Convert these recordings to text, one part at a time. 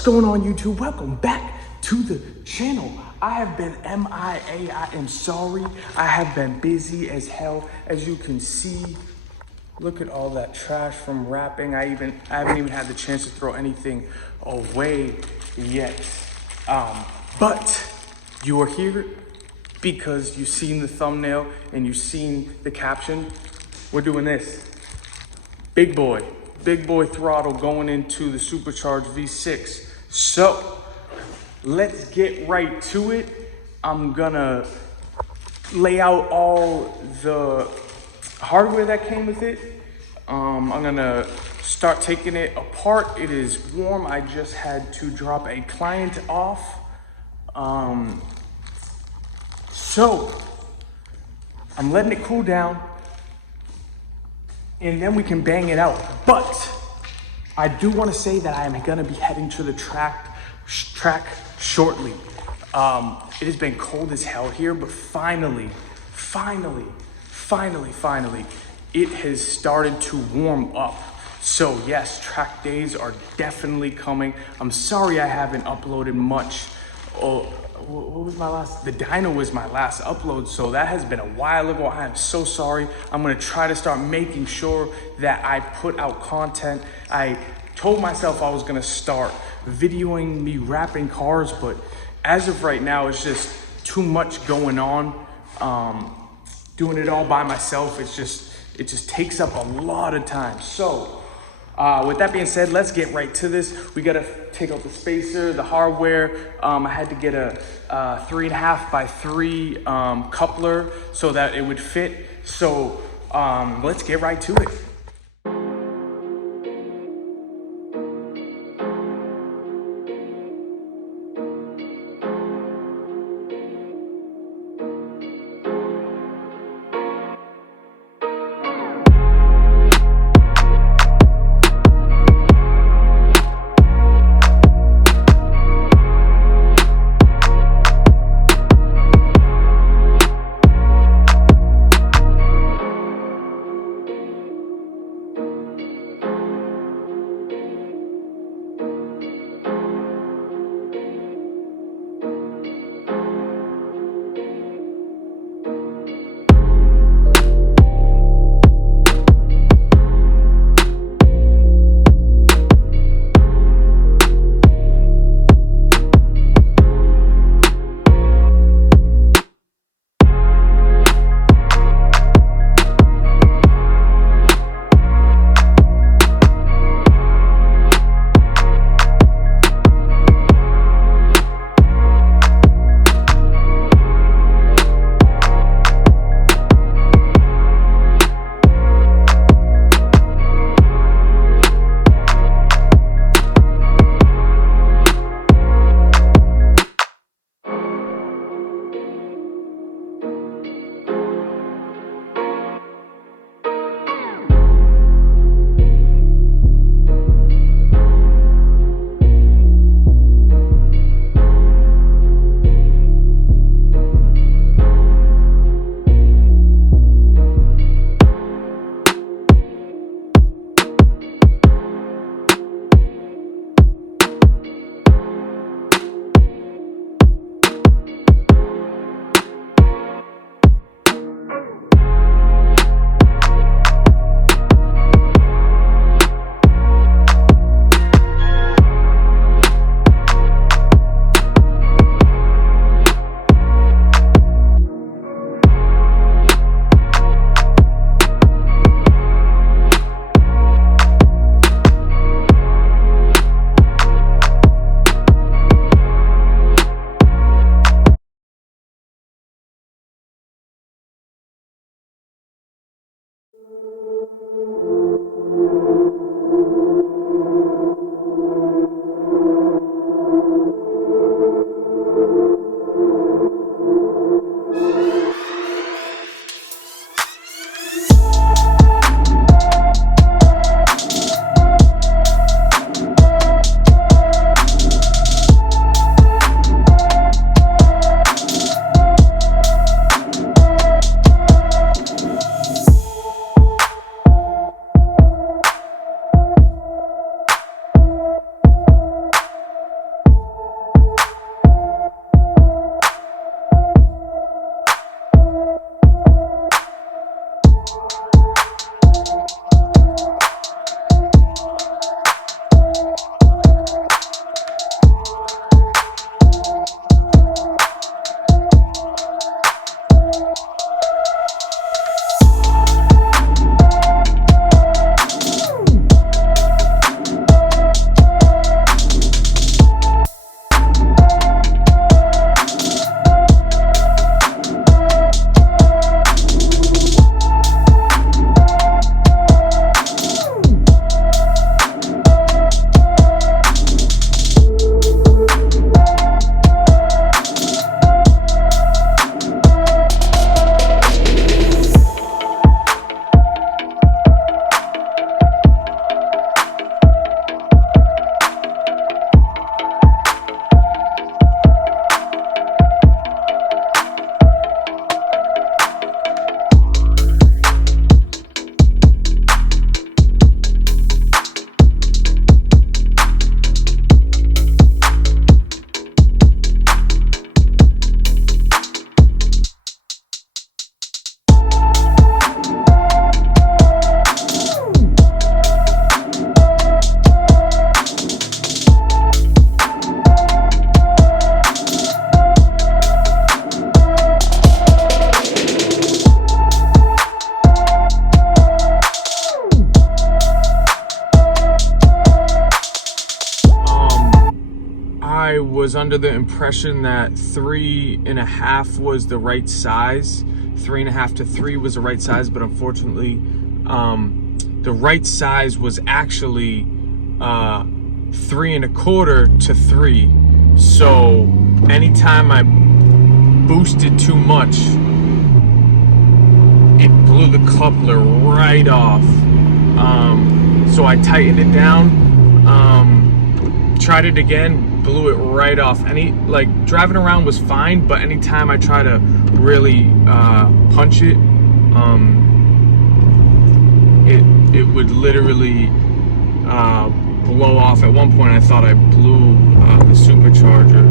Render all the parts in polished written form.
What's going on, YouTube? Welcome back to the channel. I have been MIA. I am sorry. I have been busy as hell. As you can see, look at all that trash from wrapping. I haven't even had the chance to throw anything away yet. But you are here because you've seen the thumbnail and you've seen the caption. We're doing this. Big boy throttle going into the Supercharged V6. So let's get right to it. I'm gonna lay out all the hardware that came with it. I'm gonna start taking it apart. It is warm. I just had to drop a client off. So I'm letting it cool down, and then we can bang it out. But I do want to say that I am going to be heading to the track shortly. It has been cold as hell here, but finally, it has started to warm up. So yes, track days are definitely coming. I'm sorry I haven't uploaded much. What was my last? The dyno was my last upload, so that has been a while ago. I am so sorry. I'm gonna try to start making sure that I put out content. I told myself I was gonna start videoing me wrapping cars, but as of right now, it's just too much going on. Doing it all by myself, it just takes up a lot of time. So with that being said, let's get right to this. We gotta take out the spacer, the hardware. I had to get a 3.5 by 3 coupler so that it would fit. So let's get right to it. I was under the impression that 3.5 was the right size. 3.5 to 3 was the right size, but unfortunately, the right size was actually 3.25 to 3. So anytime I boosted too much, it blew the coupler right off. So I tightened it down, tried it again, blew it right off. Driving around was fine, but anytime I try to really punch it, it would literally blow off. At one point I thought I blew the supercharger.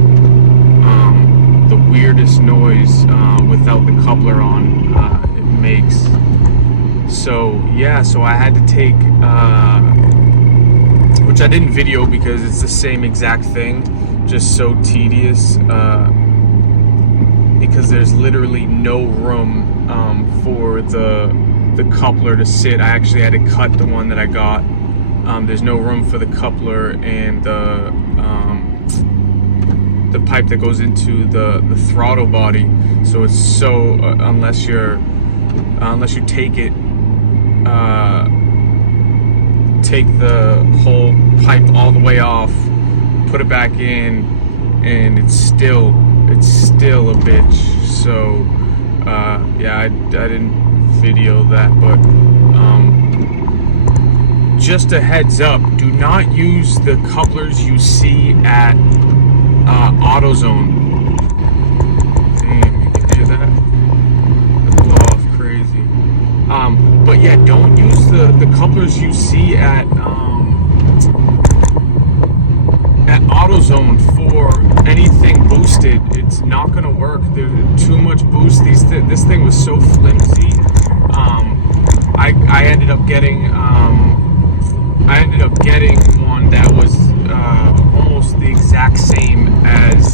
The weirdest noise without the coupler on it makes. So yeah, so I had to take, which I didn't video because it's the same exact thing, just so tedious, because there's literally no room for the coupler to sit. I actually had to cut the one that I got. There's no room for the coupler and the pipe that goes into the throttle body. So it's so unless you take it, take the whole pipe all the way off, put it back in, and it's still a bitch. So yeah, I didn't video that, but just a heads up, do not use the couplers you see at AutoZone. Damn, you can hear that? The blow off crazy. But yeah, don't use the couplers you see at AutoZone for anything boosted. It's not gonna work. There's too much boost. This thing was so flimsy. I ended up getting one that was almost the exact same as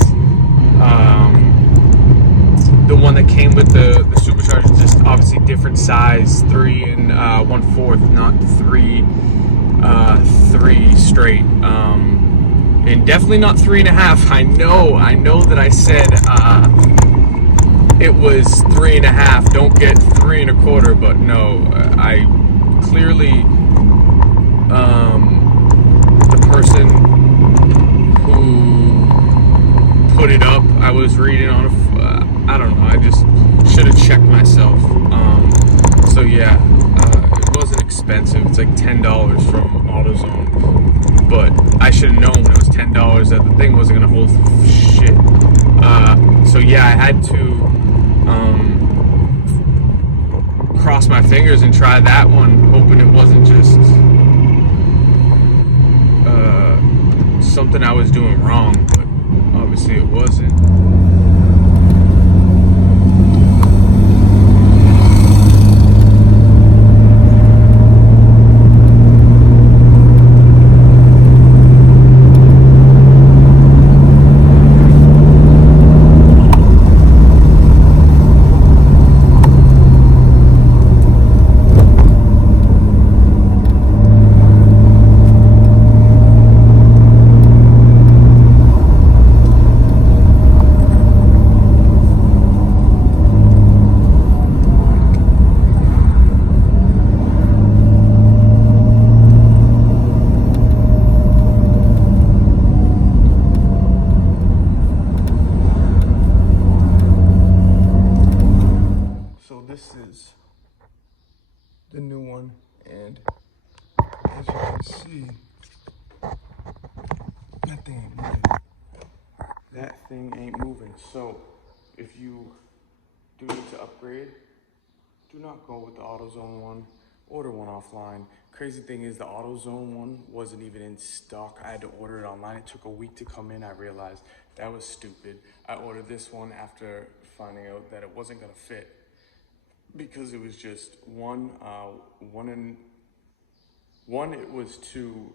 the one that came with the supercharger, just obviously different size, 3 1/4, not 3 straight, and definitely not 3.5. I know that I said it was 3.5. Don't get 3.25, but no, I clearly the person who put it up, I was reading on I don't know, I just should have checked myself. So yeah, it wasn't expensive. It's like $10 from AutoZone, but I should have known when it was $10 that the thing wasn't gonna hold shit. So yeah, I had to cross my fingers and try that one, hoping it wasn't just something I was doing wrong, but obviously it wasn't. This is the new one, and as you can see, that thing ain't moving. That thing ain't moving. So if you do need to upgrade, do not go with the AutoZone one. Order one offline. Crazy thing is the AutoZone one wasn't even in stock. I had to order it online. It took a week to come in. I realized that was stupid. I ordered this one after finding out that it wasn't gonna fit, because it was just one, it was too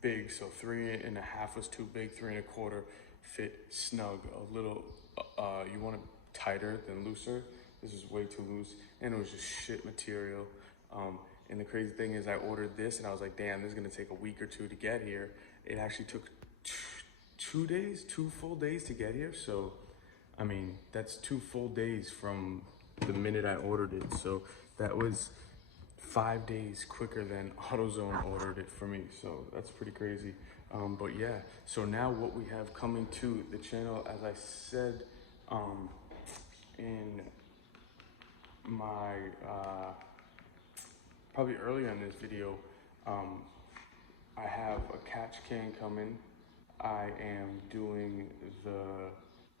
big, so 3.5 was too big, 3.25 fit snug. A little, you want it tighter than looser. This is way too loose, and it was just shit material. And the crazy thing is I ordered this and I was like, damn, this is gonna take a week or two to get here. It actually took 2 full days to get here. So, I mean, that's 2 full days from the minute I ordered it. So that was 5 days quicker than AutoZone ordered it for me. So that's pretty crazy. But yeah, so now what we have coming to the channel, as I said, in my, probably earlier in this video, I have a catch can coming. I am doing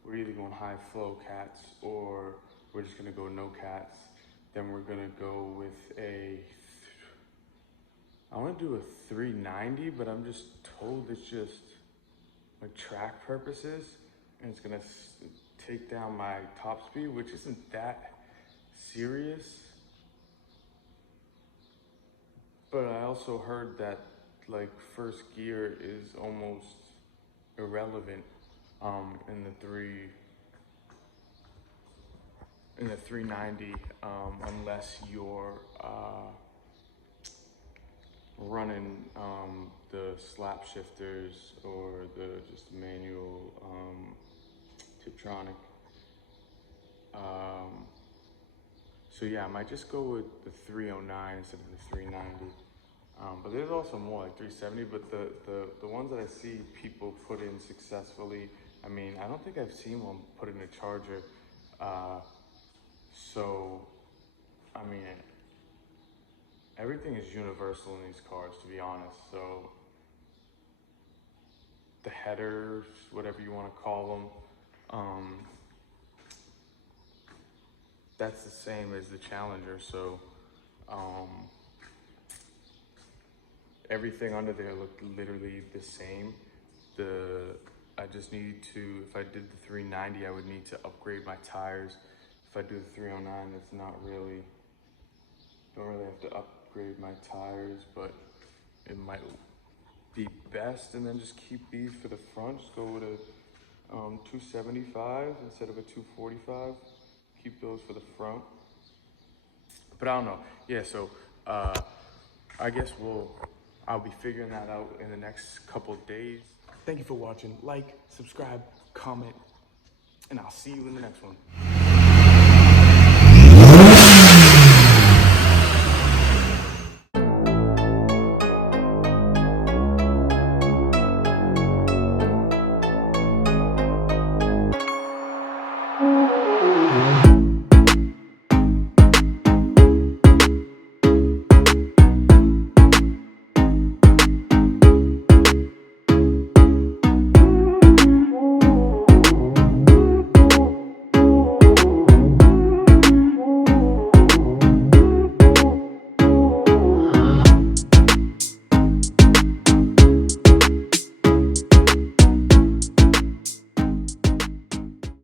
we're either going high flow cats or we're just gonna go no cats. Then we're gonna go with I wanna do a 390, but I'm just told it's just like track purposes and it's gonna take down my top speed, which isn't that serious. But I also heard that like first gear is almost irrelevant in the 390 unless you're running the slap shifters or the just manual Tiptronic. So yeah, I might just go with the 309 instead of the 390. But there's also more like 370, but the ones that I see people put in successfully, I mean, I don't think I've seen one put in a Charger. So, I mean, everything is universal in these cars, to be honest. So, the headers, whatever you want to call them, that's the same as the Challenger. So, everything under there looked literally the same. I just need to, if I did the 390, I would need to upgrade my tires. If I do the 309, it's not really, don't really have to upgrade my tires, but it might be best. And then just keep these for the front. Just go with a 275 instead of a 245. Keep those for the front. But I don't know. Yeah, so I guess I'll be figuring that out in the next couple of days. Thank you for watching. Like, subscribe, comment, and I'll see you in the next one.